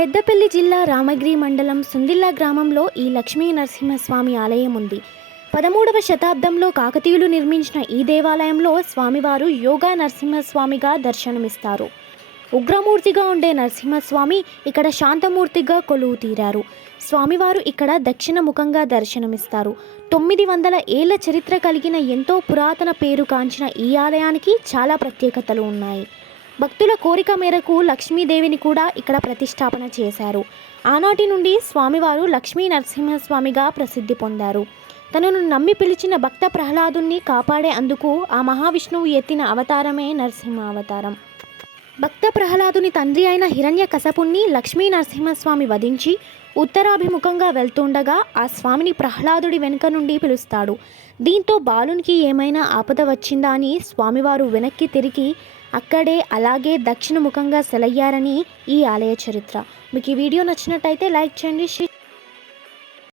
పెద్దపల్లి జిల్లా రామగిరి మండలం సుందిల్లా గ్రామంలో ఈ లక్ష్మీ నరసింహస్వామి ఆలయం ఉంది. 13వ శతాబ్దంలో కాకతీయులు నిర్మించిన ఈ దేవాలయంలో స్వామివారు యోగా నరసింహస్వామిగా దర్శనమిస్తారు. ఉగ్రమూర్తిగా ఉండే నరసింహస్వామి ఇక్కడ శాంతమూర్తిగా కొలువు తీరారు. స్వామివారు ఇక్కడ దక్షిణ ముఖంగా దర్శనమిస్తారు. 900 ఏళ్ల చరిత్ర కలిగిన ఎంతో పురాతన పేరు కాంచిన ఈ ఆలయానికి చాలా ప్రత్యేకతలు ఉన్నాయి. భక్తుల కోరిక మేరకు లక్ష్మీదేవిని కూడా ఇక్కడ ప్రతిష్టాపన చేశారు. ఆనాటి నుండి స్వామివారు లక్ష్మీ నరసింహస్వామిగా ప్రసిద్ధి పొందారు. తనను నమ్మి పిలిచిన భక్త ప్రహ్లాదుని కాపాడే అందుకు ఆ మహావిష్ణువు ఎత్తిన అవతారమే నరసింహ అవతారం. భక్త ప్రహ్లాదుని తండ్రి అయిన హిరణ్యకశపుణ్ణి లక్ష్మీ నరసింహస్వామి వధించి ఉత్తరాభిముఖంగా వెళ్తుండగా ఆ స్వామిని ప్రహ్లాదుడి వెనుక నుండి పిలుస్తాడు. దీంతో బాలునికి ఏమైనా ఆపద వచ్చిందా అని స్వామివారు వెనక్కి తిరిగి అక్కడే అలాగే దక్షిణ ముఖంగా సెలయ్యారని ఈ ఆలయ చరిత్ర. మీకు ఈ వీడియో నచ్చినట్టయితే లైక్ చేయండి.